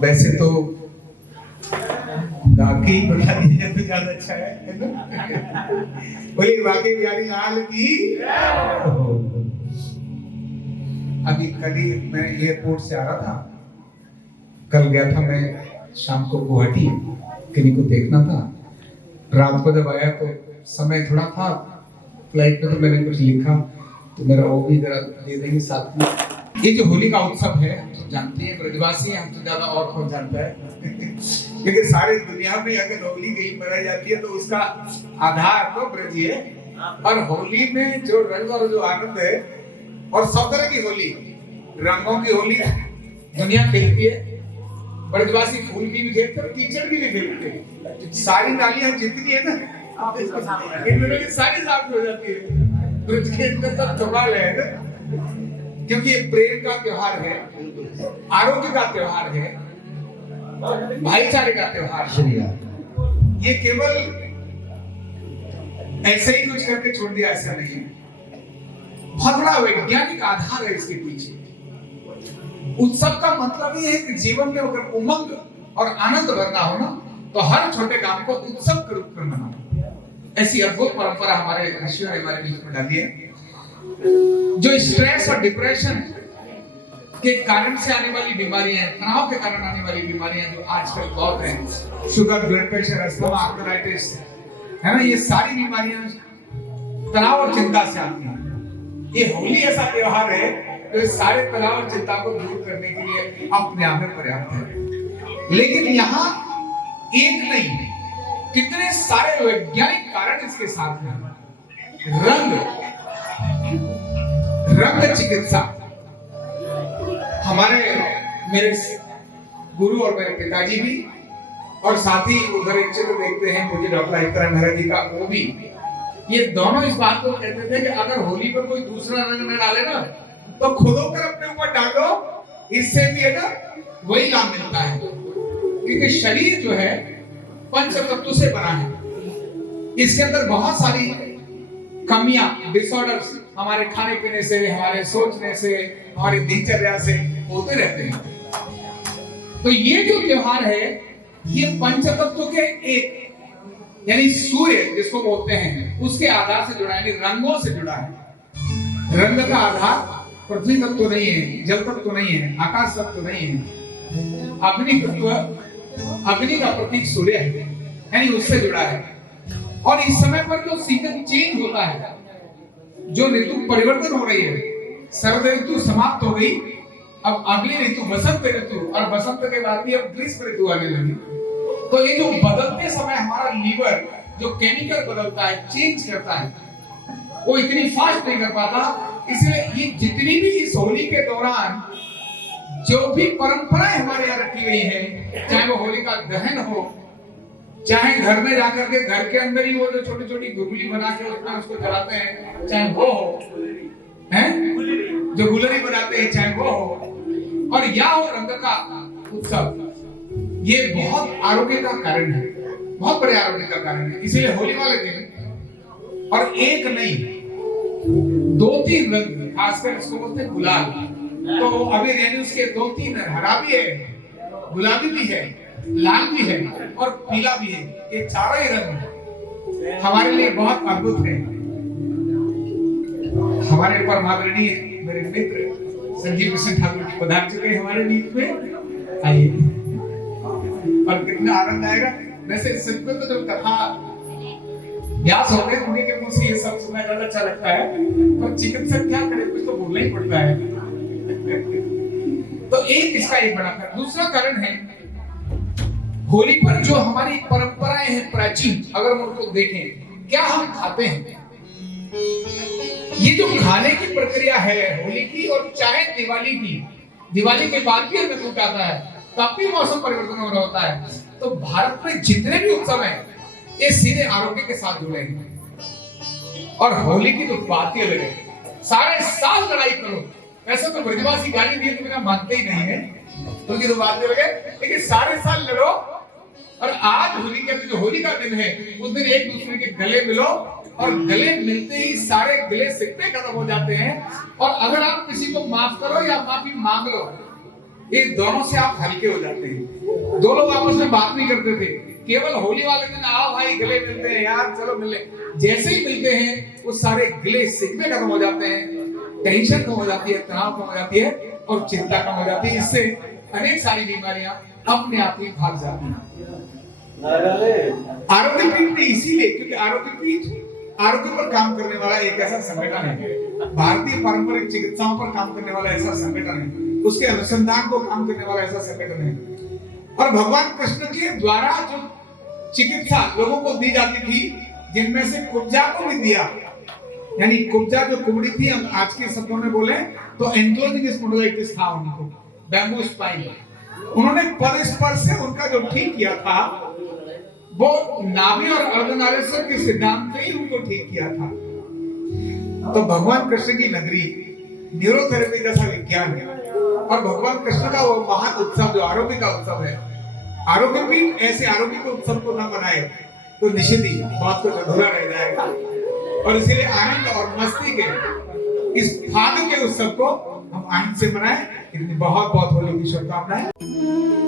वैसे तो वाकई बता दीजिए तो ज्यादा अच्छा है ना। बोलिए वाकई बिहारी लाल की। अभी कल ही मैं एयरपोर्ट से आ रहा था, कल गया था मैं शाम को गुवाहाटी, किन्हीं को देखना था। रात को जब आया तो समय थोड़ा था फ्लाइट में, तो मैंने कुछ लिखा, तो मेरा वो भी जरा दे देंगे साथ में। ये जो होली का उत्सव है, तो जानते हैं ब्रजवासी हमसे ज्यादा और कौन जानता है। क्योंकि सारी दुनिया में अगर होली कहीं मनाई जाती है तो उसका आधार तो ब्रज ही है। और होली में जो रंग और जो आनंद है, और सब तरह की होली, रंगों की होली दुनिया खेलती है, ब्रजवासी फूल की भी खेलते हैं, कीचड़ की भी खेलते हैं। सारी नालियां जितनी है ना, इनमें की सारी साफ हो जाती है। ब्रज के अंदर तब कमाल है ना, क्योंकि ये प्रेम का त्योहार है, आरोग्य का त्योहार है, भाईचारे का त्योहार है। ये केवल ऐसे ही कुछ करके छोड़ दिया, ऐसा नहीं है। बहुत बड़ा वैज्ञानिक आधार है इसके पीछे। उत्सव का मतलब ये है कि जीवन में अगर उमंग और आनंद भरना हो ना, तो हर छोटे काम को उत्सव के रूप में मनाओ। ऐसी अद्भुत परंपरा हमारे ऋषियों ने हमारे बीच में डाली है। जो स्ट्रेस और डिप्रेशन के कारण से आने वाली बीमारियां हैं, तनाव के कारण आने वाली बीमारियां जो आजकल बहुत हैं, sugar, blood pressure, asthma, arthritis, है ना, ये सारी बीमारियां तनाव और चिंता से आती हैं। ये होली ऐसा त्योहार है तो सारे तनाव और चिंता को दूर करने के लिए अपने आप में पर्याप्त है। लेकिन यहाँ एक नहीं, कितने सारे वैज्ञानिक कारण इसके साथ हैं। रंग चिकित्सा, हमारे मेरे गुरु और मेरे पिताजी भी, और साथ ही उधर एक चित्र देखते हैं मुझे डॉक्टर आदित्य मेहरा जी का, वो भी, ये दोनों इस बात को कहते थे कि अगर होली पर कोई दूसरा रंग न डाले ना, तो खुद होकर अपने ऊपर डालो, इससे भी है ना वही लाभ मिलता है। क्योंकि शरीर जो है पंच तत्व से बना है, इसके अंदर बहुत सारी कमियां, डिसऑर्डर्स हमारे खाने पीने से, हमारे सोचने से, हमारी दिनचर्या से होते रहते हैं। तो ये जो त्योहार है, ये पंच तत्व के एक, यानी सूर्य जिसको बोलते हैं, उसके आधार से जुड़ा है, यानी रंगों से जुड़ा है। रंग का आधार पृथ्वी तत्व नहीं है, जल तत्व नहीं है, आकाश तत्व नहीं है, अग्नि तत्व, अग्नि का प्रतीक सूर्य है, यानी उससे जुड़ा है। और इस समय पर जो सीजन चेंज होता है, जो ऋतु परिवर्तन हो रही है, शरद ऋतु समाप्त हो गई, अब अगली ऋतु बसंत ऋतु, और बसंत के बाद भी अब ग्रीष्म ऋतु आने लगी। तो ये जो बदलते समय हमारा लीवर जो केमिकल बदलता है, चेंज करता है, वो इतनी फास्ट नहीं कर पाता। इसलिए ये जितनी भी इस होली के दौरान जो भी परंपराएं हमारे यहाँ रखी गई है, चाहे वो होली का दहन हो, चाहे घर में जाकर के घर के अंदर ही वो जो छोटी छोटी गुगली बना के उसमें उसको जलाते हैं, चाहे वो हो, हैं जो गुलरी बनाते हैं, चाहे वो हो, और या हो रंग का उत्सव, ये बहुत आरोग्य का कारण है, बहुत बड़े आरोग्य का कारण है। इसीलिए होली वाले दिन, और एक नहीं, 2-3 रंग, खासकर इसको बोलते हैं गुलाल। तो अभी यानी उसके 2-3, हरा भी है, गुलाबी भी है, लाल भी है और पीला भी है। ये चारों ही रंग हमारे लिए बहुत अद्भुत है। हमारे परमादरणीय मेरे मित्र संजीव कृष्ण ठाकुर जी पधार चुके हैं हमारे बीच में। आइए, और कितना आनंद आएगा। वैसे सच में तो जब कथा व्यास होते हैं, उन्हीं के मुंह से ये सब सुनना ज्यादा अच्छा लगता है, पर चिकित्सक क्या करे, कुछ तो बोलना ही पड़ता है। तो एक इसका एक बड़ा कारण। दूसरा कारण है होली पर जो हमारी परंपराएं हैं प्राचीन, अगर हम उनको देखें, क्या हम खाते हैं, ये जो खाने की प्रक्रिया है होली की, और चाहे दिवाली की, दिवाली के बाद भी हमें कुछ आता है, तब भी मौसम परिवर्तन हो रहा होता है। तो भारत में जितने भी उत्सव हैं, ये सीधे आरोग्य के साथ जुड़े हैं। और होली की तो बात ही अलग है, सारे साल लड़ाई करो। वैसे तो ब्रजवासी गाली दिए तो बिना मानते ही नहीं है, तो की तो बात ही अलग है, लेकिन सारे साल लड़ो। और आज होली के जो होली का दिन है, उस दिन एक दूसरे के गले मिलो, और गले मिलते ही सारे गले सिक्के खत्म हो जाते हैं। और अगर आप किसी को माफ करो या माफी मांग लो, ये दोनों से आप हल्के हो जाते हैं। दो लोग आपस में बात नहीं करते थे, केवल होली वाले दिन आओ भाई गले मिलते हैं यार, चलो मिले। जैसे ही मिलते हैं वो सारे गिले शिकवे खत्म हो जाते हैं, टेंशन कम हो जाती है, तनाव कम हो जाती है और चिंता कम हो जाती है। इससे अनेक सारी बीमारियां अपने आप ही भाग जाती हैं। आरोग्य पीठ ने इसीलिए, क्योंकि आरोग्य पर काम करने वाला एक ऐसा संगठन है, भारतीय पारंपरिक चिकित्साओं पर काम करने वाला ऐसा संगठन है, उसके अनुसंधान को काम करने वाला ऐसा संगठन है। और भगवान कृष्ण के द्वारा जो चिकित्सा लोगों को दी जाती थी, जिनमें से कुब्जा को भी दिया, यानी कुब्जा जो कुबड़ी थी, हम आज के शब्दों में बोले तो एंक्लोजिंग स्पॉन्डिलाइटिस था उनको, बैम्बू स्पाइन, उन्होंने पद स्पर्श से उनका जो ठीक किया था, वो नाभि और अर्धनारेश्वर के सिद्धांत से ही उनको ठीक किया था। तो भगवान कृष्ण की नगरी न्यूरोथेरेपी जैसा विज्ञान है, और भगवान कृष्ण का वो महान उत्सव जो आरोग्य का उत्सव है, आरोग्य भी ऐसे आरोग्य के उत्सव को न मनाए तो निश्चित ही बहुत कुछ अधूरा रह जाएगा। और इसीलिए आनंद और मस्ती के इस फाग के उत्सव को हम आनंद से मनाएं। इतनी बहुत बहुत होली की शुभकामनाएं।